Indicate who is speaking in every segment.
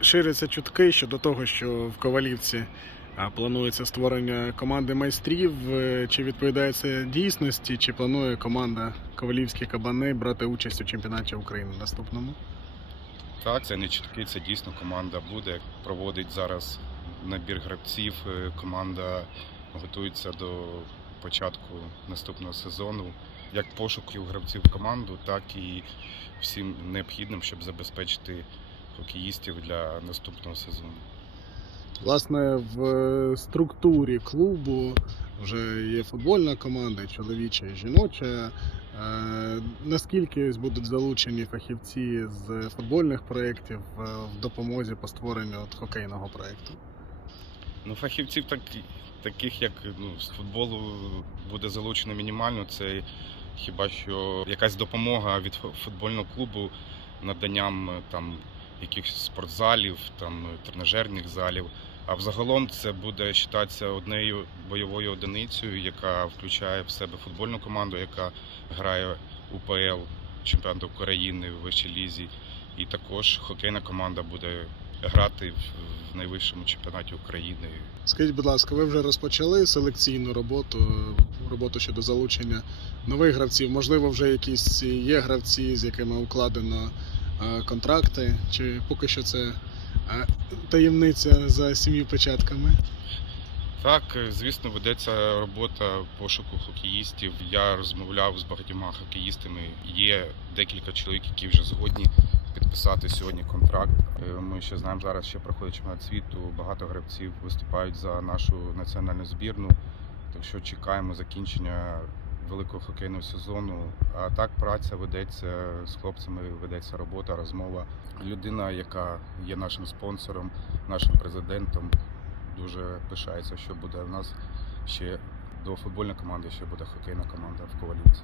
Speaker 1: ширяться чутки щодо того, що в Ковалівці планується створення команди майстрів. Е, Чи відповідає це дійсності, чи планує команда Ковалівські кабани брати участь у чемпіонаті України наступному?
Speaker 2: Так, це не чутки, це дійсно команда буде. Проводить зараз набір гравців. Е, Команда готується до початку наступного сезону. Як пошуків гравців в команду, так і всім необхідним, щоб забезпечити хокеїстів для наступного сезону.
Speaker 1: Власне, в е, структурі клубу вже є футбольна команда, чоловіча і жіноча. Е, Наскільки будуть залучені фахівці з футбольних проєктів е, в допомозі по створенню от хокейного проєкту?
Speaker 2: Ну, фахівців так, таких, як ну, з футболу, буде залучено мінімально. Це хіба що якась допомога від футбольного клубу наданням там якихось спортзалів, там е, тренажерних залів. А взагалом це буде вважатися однією бойовою одиницею, яка включає в себе футбольну команду, яка грає УПЛ, чемпіонат України в вищій лізі. І також хокейна команда буде грати в- найвищому чемпіонаті України.
Speaker 1: Скажіть, будь ласка, ви вже розпочали селекційну роботу, роботу щодо залучення нових гравців? Можливо, вже якісь є гравці, з якими укладено контракти, чи поки що це е, таємниця за сім'ю печатками?
Speaker 2: Так, е, звісно, ведеться робота пошуку хокеїстів. Я розмовляв з багатьма хокеїстами. Є декілька чоловік, які вже згодні підписати сьогодні контракт. Е, Ми ще знаємо, зараз ще проходить чемпіонат світу. Багато гравців виступають за нашу національну збірну. Так що чекаємо закінчення великого хокейного сезону. А так праця ведеться з хлопцями, ведеться робота, розмова. Людина, яка є нашим спонсором, нашим президентом, дуже пишається, що буде у нас ще до футбольної команди, ще буде хокейна команда в Ковалівці.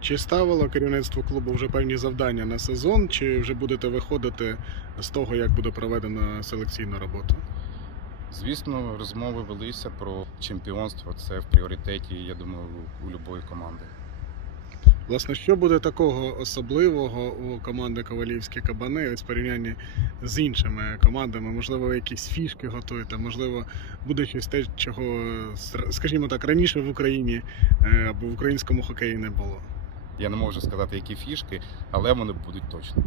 Speaker 1: Чи ставило керівництво клубу вже певні завдання на сезон, чи вже будете виходити з того, як буде проведена селекційна робота?
Speaker 2: Звісно, розмови велися про чемпіонство. Це в пріоритеті, я думаю, у будь-якої команди.
Speaker 1: Власне, що буде такого особливого у команди Ковалівські кабани ось в порівнянні з іншими командами? Можливо, якісь фішки готуєте, можливо, буде щось те, чого, скажімо так, раніше в Україні е, або в українському хокеї не було.
Speaker 2: Я не можу сказати, які фішки, але вони будуть точно.